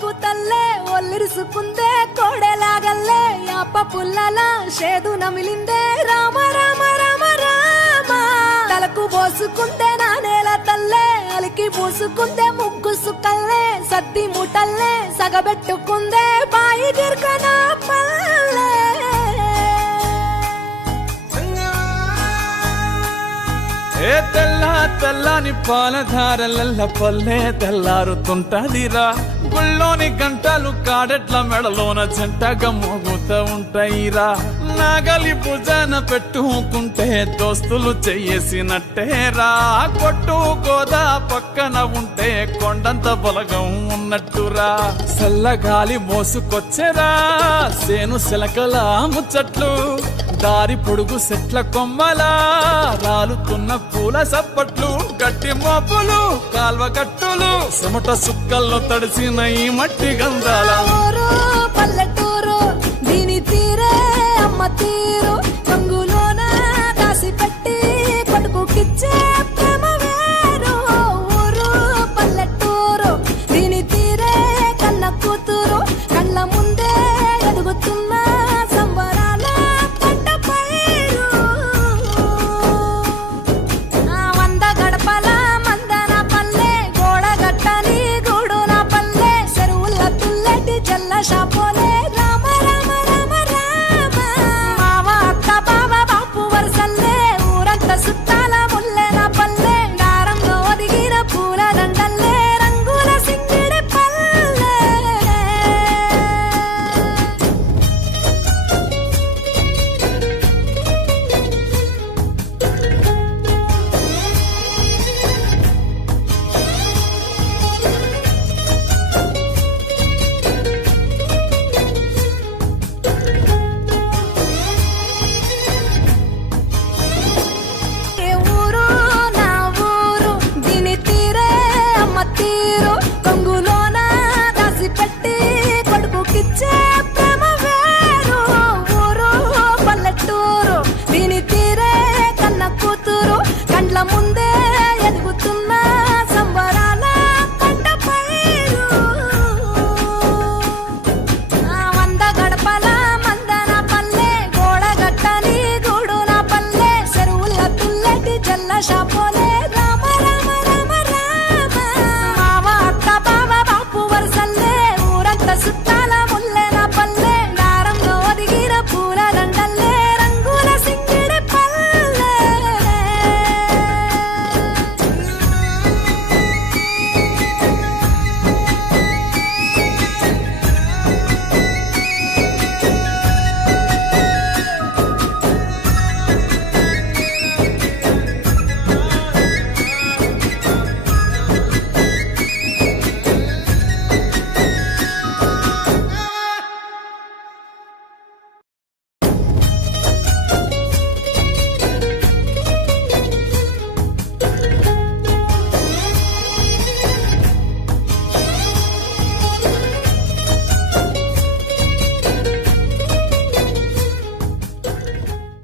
కూతల్లే ఒల్లిరుసుకుందే కోడెలాగల్లే యాప పుల్లల షేదు నమిలిందే రామ రామ రామ రామ తలకు పోసుకుందే నా నేల తల్లే అలికి పూసుకుందే ముగ్గు సుక్కల్లే సద్ది ముటల్లే సగబెట్టుకుందే బాయి గిర్కన పల్లె ఏ తెల్ల తెల్లని పాలధారలల్ల పల్లె తెల్లారుతుంటదిరా గుళ్ళోని గంటలు కాడెట్ల మెడలోన జంటగా మోగుతూ ఉంటాయిరా నాగలి భుజాన పెట్టుకుంటే దోస్తులు చెయ్యేసినట్టేరా కొట్టు గోదా పక్కన ఉంటే కొండంత బలగం ఉన్నట్టురా చల్లగాలి మోసుకొచ్చెరా సేను శిలకల ముచ్చట్లు దారి పొడుగు చెట్ల కొమ్మలా రాలుతున్న పూల సప్పట్లు గట్టి మోపులు కాల్వ గట్టులు చెమట సుక్కల్లో తడిసిన ఈ మట్టి గంధాల పల్లె